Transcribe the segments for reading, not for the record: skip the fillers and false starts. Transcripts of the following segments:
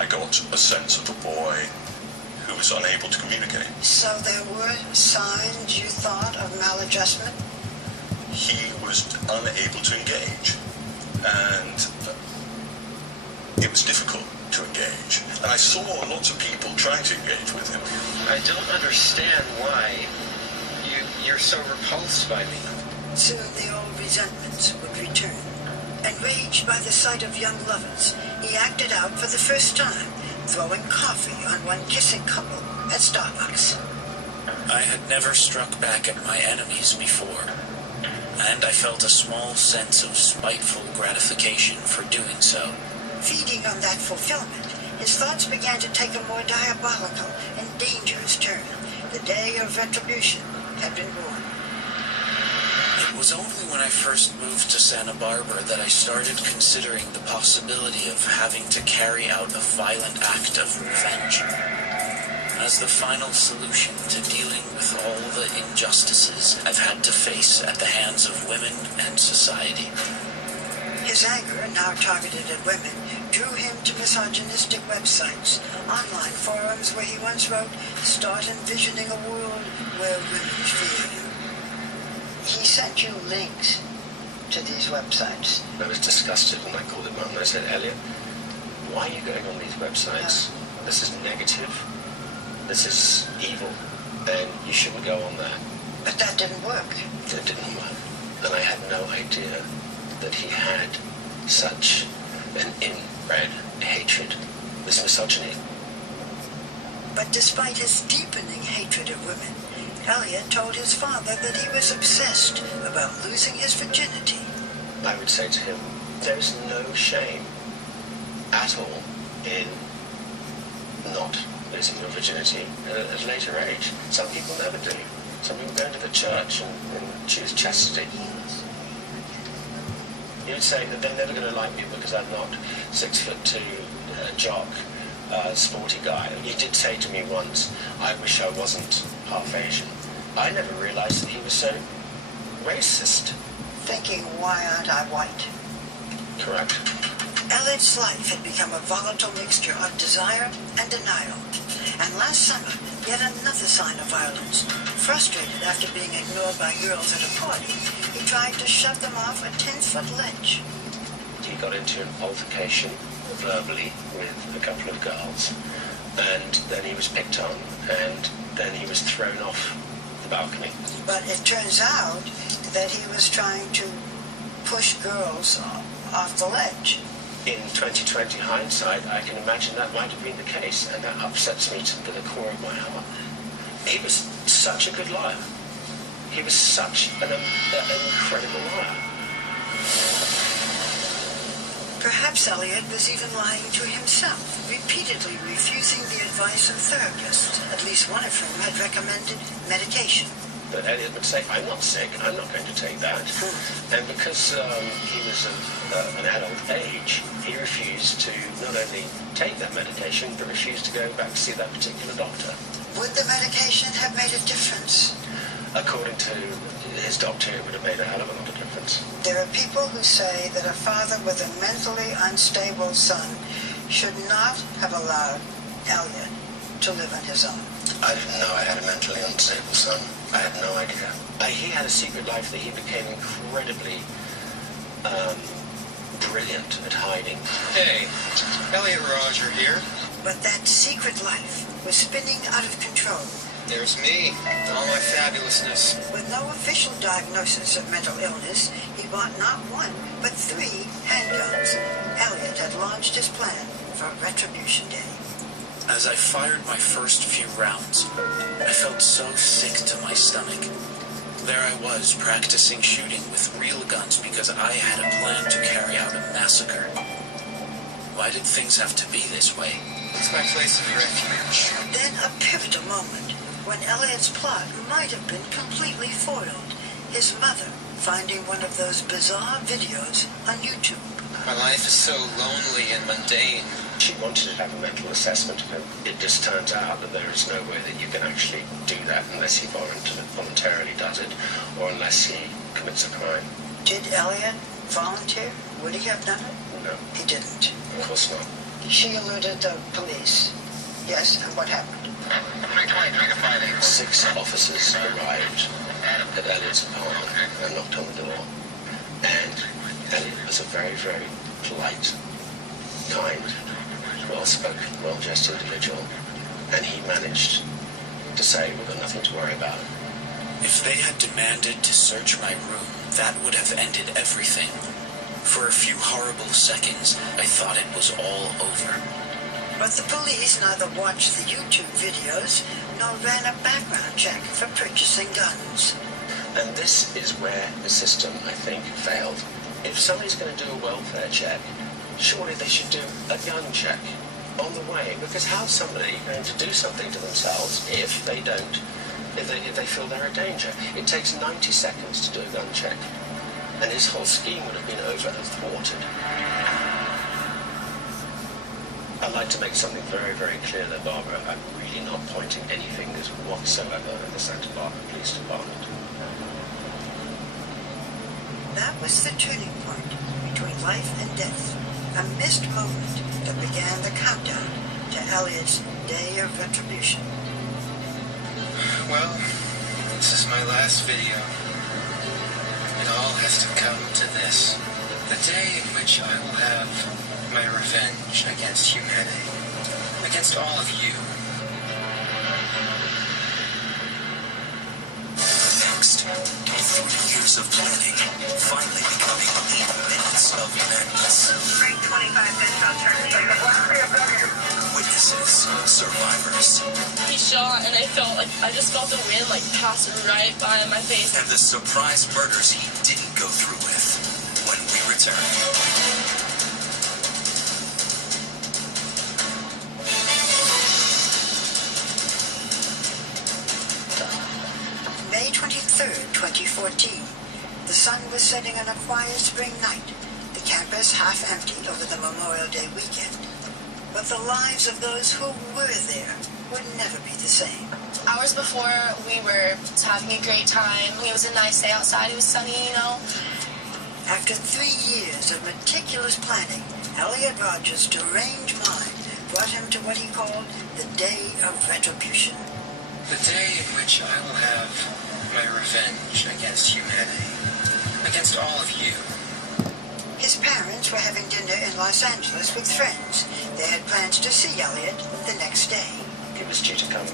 I got a sense of a boy who was unable to communicate. So there were signs, you thought, of maladjustment? He was unable to engage, and it was difficult to engage. And I saw lots of people trying to engage with him. I don't understand why you're so repulsed by me. Soon the old resentments would return. Enraged by the sight of young lovers, he acted out for the first time, throwing coffee on one kissing couple at Starbucks. I had never struck back at my enemies before, and I felt a small sense of spiteful gratification for doing so. Feeding on that fulfillment, his thoughts began to take a more diabolical and dangerous turn. The day of retribution had been born. It was only when I first moved to Santa Barbara that I started considering the possibility of having to carry out a violent act of revenge as the final solution to dealing with all the injustices I've had to face at the hands of women and society. His anger, now targeted at women, drew him to misogynistic websites, online forums where he once wrote, "Start envisioning a world where women fear you." He sent you links to these websites. I was disgusted and I called him up and I said, "Elliot, why are you going on these websites? This is negative. This is evil. And you shouldn't go on there." But that didn't work. It didn't work. And I had no idea that he had such an inbred hatred, this misogyny. But despite his deepening hatred of women, Elliot told his father that he was obsessed about losing his virginity. I would say to him, there's no shame at all in not losing your virginity at a later age. Some people never do. Some people go into the church and choose chastity. You would say that they're never going to like me because I'm not 6'2", jock, sporty guy. You did say to me once, "I wish I wasn't half Asian." I never realized that he was so racist. Thinking, why aren't I white? Correct. Elliot's life had become a volatile mixture of desire and denial. And last summer, yet another sign of violence. Frustrated after being ignored by girls at a party, he tried to shove them off a 10-foot ledge. He got into an altercation verbally with a couple of girls, and then he was picked on, and then he was thrown off the balcony. But it turns out that he was trying to push girls off the ledge. In 2020 hindsight, I can imagine that might have been the case, and that upsets me to the core of my heart. He was such a good liar. He was such an incredible liar. Perhaps Elliot was even lying to himself, repeatedly refusing the advice of therapists, at least one of whom had recommended medication. But Elliot would say, "I'm not sick, I'm not going to take that." And because he was of an adult age, he refused to not only take that medication, but refused to go back to see that particular doctor. Would the medication have made a difference? According to his doctor, it would have made a hell of a lot of difference. There are people who say that a father with a mentally unstable son should not have allowed Elliot to live on his own. I didn't know I had a mentally unstable son. I had no idea. He had a secret life that he became incredibly brilliant at hiding. Hey, Elliot Roger here. But that secret life was spinning out of control. There's me, all my fabulousness. With no official diagnosis of mental illness, he bought not one, but 3 handguns. Elliot had launched his plan for Retribution Day. As I fired my first few rounds, I felt so sick to my stomach. There I was, practicing shooting with real guns because I had a plan to carry out a massacre. Why did things have to be this way? It's my place of refuge. Then a pivotal moment, when Elliot's plot might have been completely foiled. His mother finding one of those bizarre videos on YouTube. My life is so lonely and mundane. She wanted to have a mental assessment of him. It just turns out that there is no way that you can actually do that unless he voluntarily does it, or unless he commits a crime. Did Elliot volunteer? Would he have done it? No. He didn't. Of course not. She alerted the police. Yes, and what happened? 323 to 58. 6 officers arrived at Elliot's apartment and knocked on the door. And Elliot was a very, very polite, kind, well-spoken, well-dressed individual. And he managed to say, we've got nothing to worry about. If they had demanded to search my room, that would have ended everything. For a few horrible seconds, I thought it was all over. But the police neither watched the YouTube videos nor ran a background check for purchasing guns. And this is where the system, I think, failed. If somebody's going to do a welfare check, surely they should do a gun check on the way, because how's somebody going to do something to themselves if they feel they're a danger? It takes 90 seconds to do a gun check, and his whole scheme would have been over and thwarted. I'd like to make something very, very clear there, Barbara. I'm really not pointing any fingers whatsoever at the Santa Barbara Police Department. That was the turning point between life and death, a missed moment that began the countdown to Elliot's day of retribution. Well, this is my last video. It all has to come to this. The day in which I will have my revenge against humanity. Against all of you. Next, 3 years of planning, finally becoming 8 minutes of madness. Break 25 Central Church. Witnesses, survivors, He shot and I just felt the wind like pass right by my face. and the surprise murders he didn't go through with. When we return. May 23rd, 2014. The sun was setting on a quiet spring night, the campus half empty over the Memorial Day weekend. But the lives of those who were there would never be the same. Hours before, we were having a great time. It was a nice day outside. It was sunny, you know. After 3 years of meticulous planning, Elliot Rogers' deranged mind brought him to what he called the day of retribution. The day in which I will have my revenge against humanity. Against all of you. His parents were having dinner in Los Angeles with friends. They had plans to see Elliot the next day. He was due to come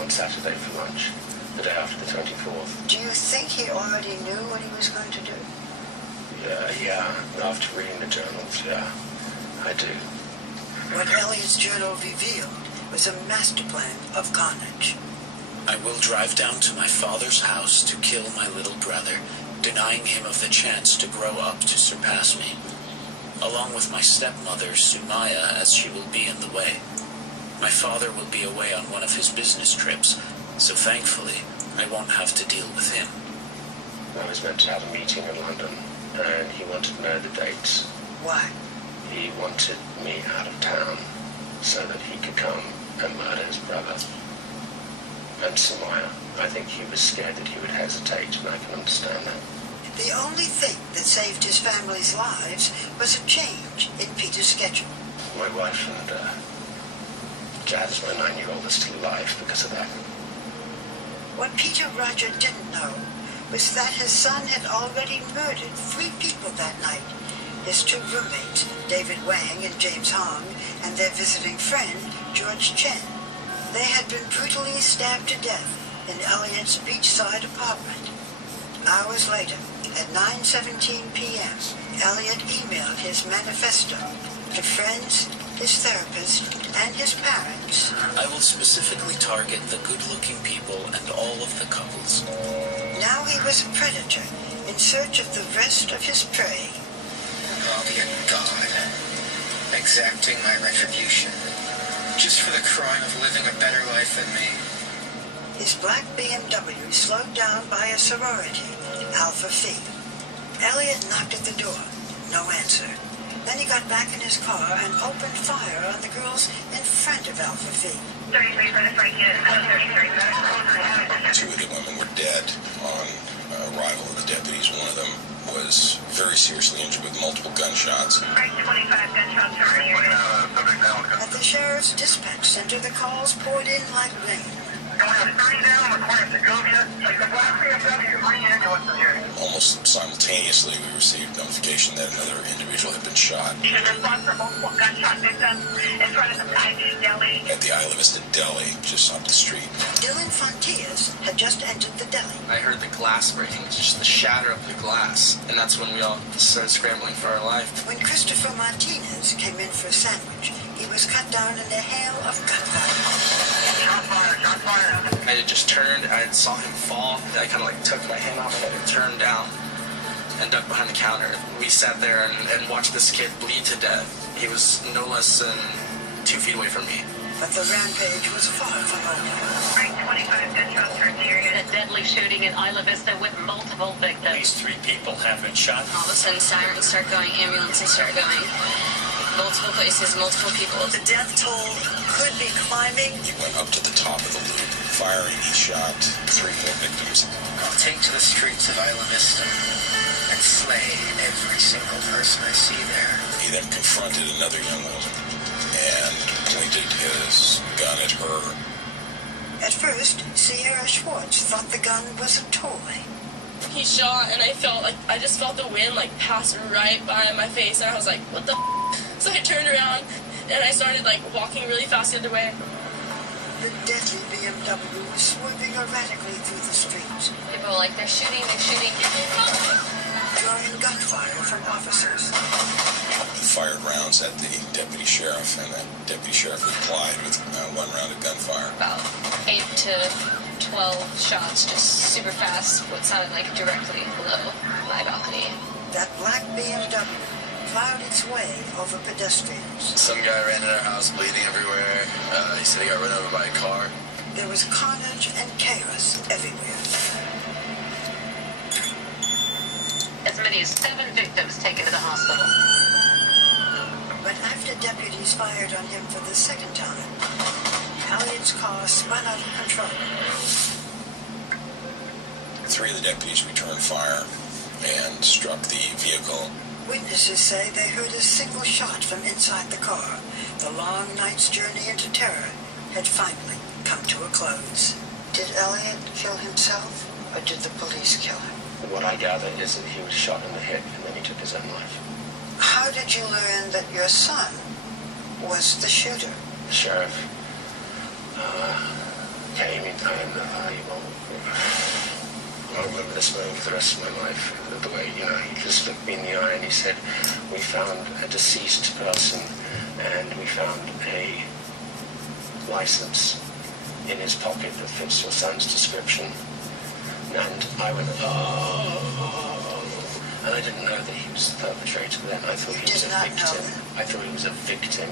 on Saturday for lunch, the day after the 24th. Do you think he already knew what he was going to do? Yeah, after reading the journals, yeah, I do. What Elliot's journal revealed was a master plan of carnage. I will drive down to my father's house to kill my little brother, denying him of the chance to grow up to surpass me, along with my stepmother, Sumaya, as she will be in the way. My father will be away on one of his business trips, so thankfully, I won't have to deal with him. I was meant to have a meeting in London, and he wanted to know the dates. Why? He wanted me out of town so that he could come and murder his brother. And Sumaya, I think he was scared that he would hesitate, and I can understand that. The only thing that saved his family's lives was a change in Peter's schedule. My wife and Jazz, my 9-year-old, is still alive because of that. What Peter Roger didn't know was that his son had already murdered 3 people that night. His 2 roommates, David Wang and James Hong, and their visiting friend, George Chen. They had been brutally stabbed to death in Elliot's beachside apartment. Hours later, at 9:17 p.m., Elliot emailed his manifesto to friends, his therapist, and his parents. I will specifically target the good-looking people and all of the couples. Now he was a predator in search of the rest of his prey. I'll be a god. Exacting my retribution. Just for the crime of living a better life than me. His black BMW slowed down by a sorority, Alpha Phi. Elliot knocked at the door. No answer. Then he got back in his car and opened fire on the girls in front of Alpha Phi. 33 for the break in. 33. 2 of the women were dead on arrival of the deputies. One of them was very seriously injured with multiple gunshots. Right 25 gunshots from the area. At the sheriff's dispatch center, the calls poured in like rain. And we have 3 down on the corner of Segovia. The black BMW, 3 ambulances here. Almost simultaneously, we received notification that another individual had been shot You can respond for multiple gunshot victims in front of the ID deli. at the Isla Vista Deli, just up the street. Dylan Fontias had just entered the deli. I heard the glass breaking, just the shatter of the glass, and that's when we all started scrambling for our life. When Christopher Martinez came in for a sandwich, he was cut down in a hail of gunfire. Shot fired, shot fired. I had just turned, I saw him fall, I kind of like took my hand off and turned down and ducked behind the counter. We sat there and watched this kid bleed to death. He was no less than 2 feet away from me. But the rampage was far from over. Right 25 gunshots from the area. A deadly shooting in Isla Vista with multiple victims. At least 3 people have been shot. All of a sudden, sirens start going, ambulances start going. Multiple places, multiple people. The death toll could be climbing. He went up to the top of the loop, firing. He shot 3 more victims. I'll take to the streets of Isla Vista and slay every single person I see there. He then confronted another young woman and pointed his gun at her. At first, Sierra Schwartz thought the gun was a toy. He shot, and I just felt the wind like pass right by my face, and I was like, what the f-? So I turned around, and I started like walking really fast the other way. The deadly BMW was swerving erratically through the streets, People were like, they're shooting. drawing gunfire from officers. He fired rounds at the deputy sheriff, and the deputy sheriff replied with 1 round of gunfire. About 8 to 12 shots, just super fast, what sounded like directly below my balcony. That black BMW plowed its way over pedestrians. Some guy ran in our house bleeding everywhere. He said he got run over by a car. There was carnage and chaos everywhere. As many as 7 victims taken to the hospital. But after deputies fired on him for the second time, Elliot's car spun out of control. 3 of the deputies returned fire and struck the vehicle. Witnesses say they heard a single shot from inside the car. The long night's journey into terror had finally come to a close. Did Elliot kill himself, or did the police kill him? What I gather is that he was shot in the hip and then he took his own life. How did you learn that your son was the shooter? The sheriff came in time. I'll remember this moment for the rest of my life. The way, he just looked me in the eye and he said, we found a deceased person and we found a license in his pocket that fits your son's description. And I went, oh. And I didn't know that he was the perpetrator then. I thought he was a victim. I thought he was a victim.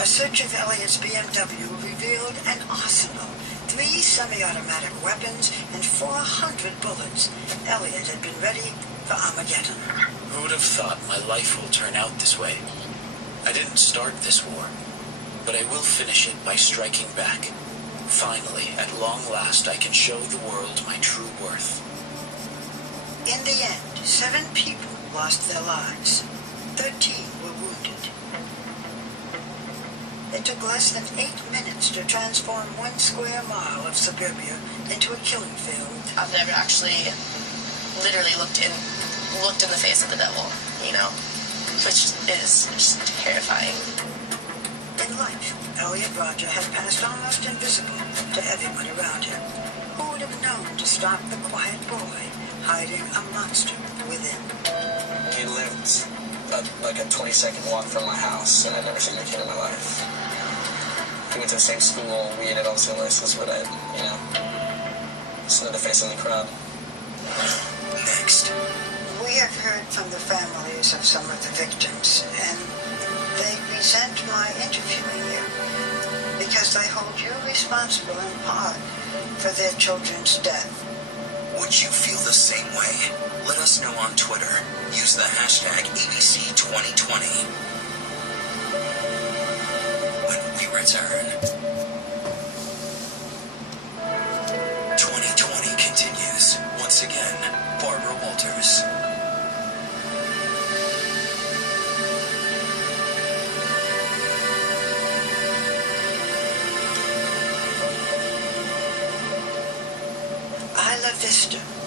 A search of Elliot's BMW revealed an arsenal. 3 semi-automatic weapons and 400 bullets. Elliot had been ready for Armageddon. Who would have thought my life will turn out this way? I didn't start this war, but I will finish it by striking back. Finally, at long last, I can show the world my true worth. In the end, 7 people lost their lives. 13 were wounded. It took less than 8 minutes to transform 1 square mile of suburbia into a killing field. I've never actually literally looked in the face of the devil, which is just terrifying. In life, Elliot Rodger had passed almost invisible to everyone around him. Who would have known to stop the quiet boy hiding a monster within? He lived like a 20-second walk from my house, and I'd never seen a kid in my life. We went to the same school, we ate at all the same places, but just another face in the crowd. Next, we have heard from the families of some of the victims, and they resent my interviewing you because they hold you responsible in part for their children's death. Would you feel the same way? Let us know on Twitter. Use the hashtag ABC2020. When we return, 2020 continues. Once again, Barbara Walters. Bella Vista.